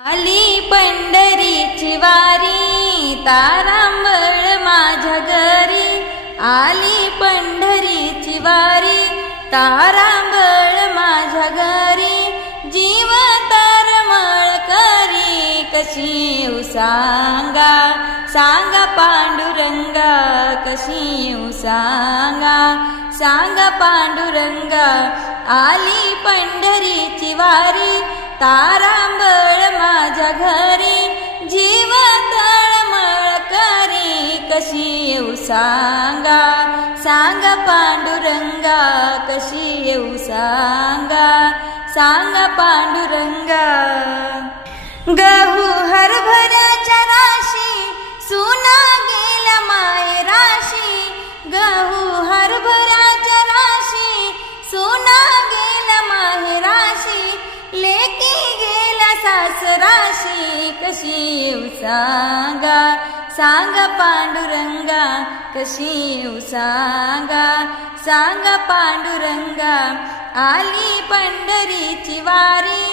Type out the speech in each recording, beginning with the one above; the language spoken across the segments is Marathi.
आली पंढरीची वारी तारांबळ माझ्या घरी, आली पंढरीची वारी तारांबळ माझ्या घरी, जीव तरमळ करी कशी येऊ सांगा, सांगा पांडुरंगा कशी येऊ सांगा, सांगा पांडुरंगा। आली पंढरीची वारी तारांबळ माझ्या घरी, जीव तळमळ करी कशी येऊ सांगा, सांगा पांडुरंगा कशी येऊ सांगा, सांगा पांडुरंगा। गहू हरभऱ्याच्या राशी सुना गेल्या माहेराशी, गहू हरभऱ्याच्या राशी सुना गेल्या माहेराशी, लेकी गेल्या सासराशी कशी येऊ सांगा, सांगा पांडुरंगा कशी येऊ सांगा, सांगा पांडुरंगा। आली पंढरीची वारी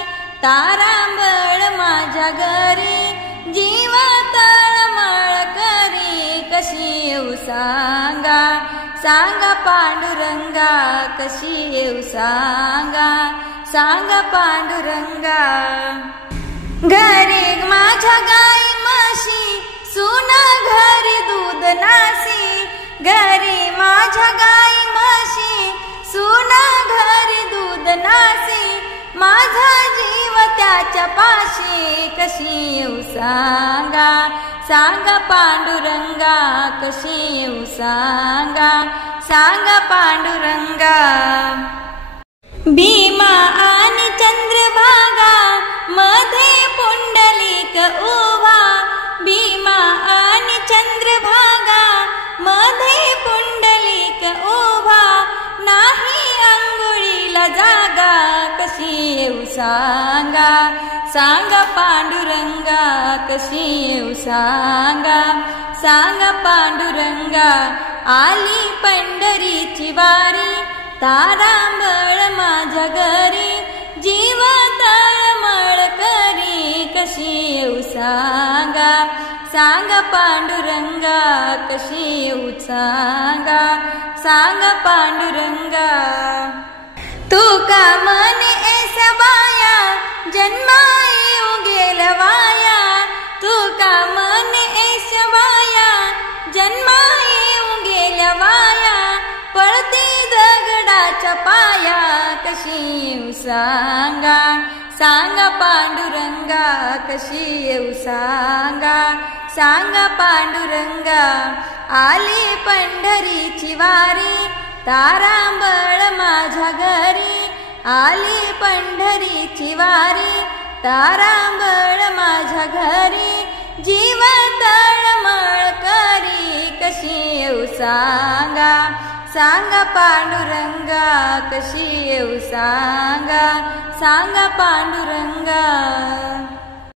तारांबळ माझ्या घरी, जीव तळमळ करी कशी येऊ सांगा, सांगा पांडुरंगा कशी येऊ सांगा, सांगा पांडुरंगा। घरी माझ्या गाई म्हशी सुना घरी दूध नासी, घरी माझ्या गाई म्हशी सुना घरी दूध नासी, माझा जीव त्याच्या पाशी कशी येऊ सांगा, सांगा पांडुरंगा कशी येऊ सांगा, सांगा पांडुरंगा। भीमा आणि चंद्रभागा मध्ये पुंडलिक उभा, भीमा आणि चंद्रभागा मध्ये पुंडलिक उभा, नाही अंघोळीला जागा कशी येऊ सांगा, सांगा पांडुरंगा कशी येऊ सांगा, सांगा पांडुरंगा। आली पंढरीची वारी तारांबळ माझ्या घरी, जीव तळमळ करी कशी येऊ सांगा, सांगा पांडुरंगा कशी येऊ सांगा, सांगा पांडुरंगा। तू का मने ऐसा बाया जन्मा येऊ गेला वाया, तू का मने ऐसा बाया जन्मा येऊ गेल्या वाया, पळती दगडाच्या पाया कशी येऊ सांगा, सांगा पांडुरंगा कशी येऊ सांगा, सांगा पांडुरंगा। आली पंढरीची वारी तारांबळ माझ्या घरी, आली पंढरीची वारी तारांबळ माझ्या घरी, जीव तळमळ करी कशी येऊ सांगा, सांगा पांडुरंगा कशी येऊ सांगा, सांगा पांडुरंगा।